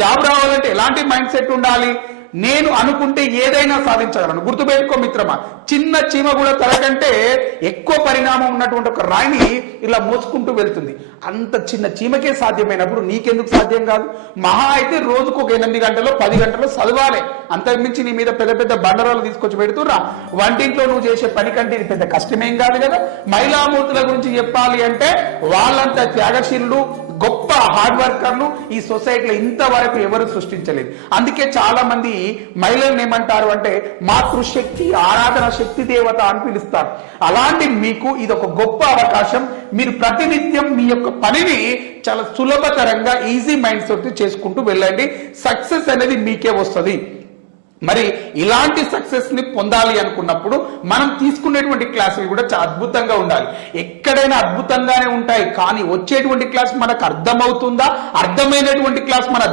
Job రావాలంటే ఎలాంటి mind set ఉండాలి? నేను అనుకుంటే ఏదైనా సాధించగలను. గుర్తుపెట్టుకో మిత్రమా, చిన్న చీమ కూడా తనకంటే ఎక్కువ పరిణామం ఉన్నటువంటి ఒక రాయిని ఇలా మోసుకుంటూ వెళ్తుంది. అంత చిన్న చీమకే సాధ్యమైనప్పుడు నీకెందుకు సాధ్యం కాదు? మహా అయితే రోజుకు ఒక 8 గంటలో 10 గంటలో చదవాలి. అంతకుమించి నీ మీద పెద్ద పెద్ద బండరాలు తీసుకొచ్చి పెడుతురా. వంటింట్లో నువ్వు చేసే పని కంటే ఇది పెద్ద కష్టమేం కాదు కదా. మహిళామూర్తుల గురించి చెప్పాలి అంటే వాళ్ళంతా త్యాగశీలుడు, గొప్ప హార్డ్ వర్కర్లు ఈ సొసైటీలో ఇంతవరకు ఎవరు సృష్టించలేదు. అందుకే చాలా మంది మహిళలను ఏమంటారు అంటే మాతృశక్తి, ఆరాధన శక్తి దేవత అని పిలుస్తారు. అలాంటి మీకు ఇది ఒక గొప్ప అవకాశం. మీరు ప్రతినిత్యం మీ యొక్క పనిని చాలా సులభతరంగా ఈజీ మైండ్ తోటి చేసుకుంటూ వెళ్ళండి. సక్సెస్ అనేది మీకే వస్తుంది. మరి ఇలాంటి సక్సెస్ ని పొందాలి అనుకున్నప్పుడు మనం తీసుకునేటువంటి క్లాసులు కూడా చాలా అద్భుతంగా ఉండాలి. ఎక్కడైనా అద్భుతంగానే ఉంటాయి, కానీ వచ్చేటువంటి క్లాస్ మనకు అర్థమవుతుందా? అర్థమైనటువంటి క్లాస్ మన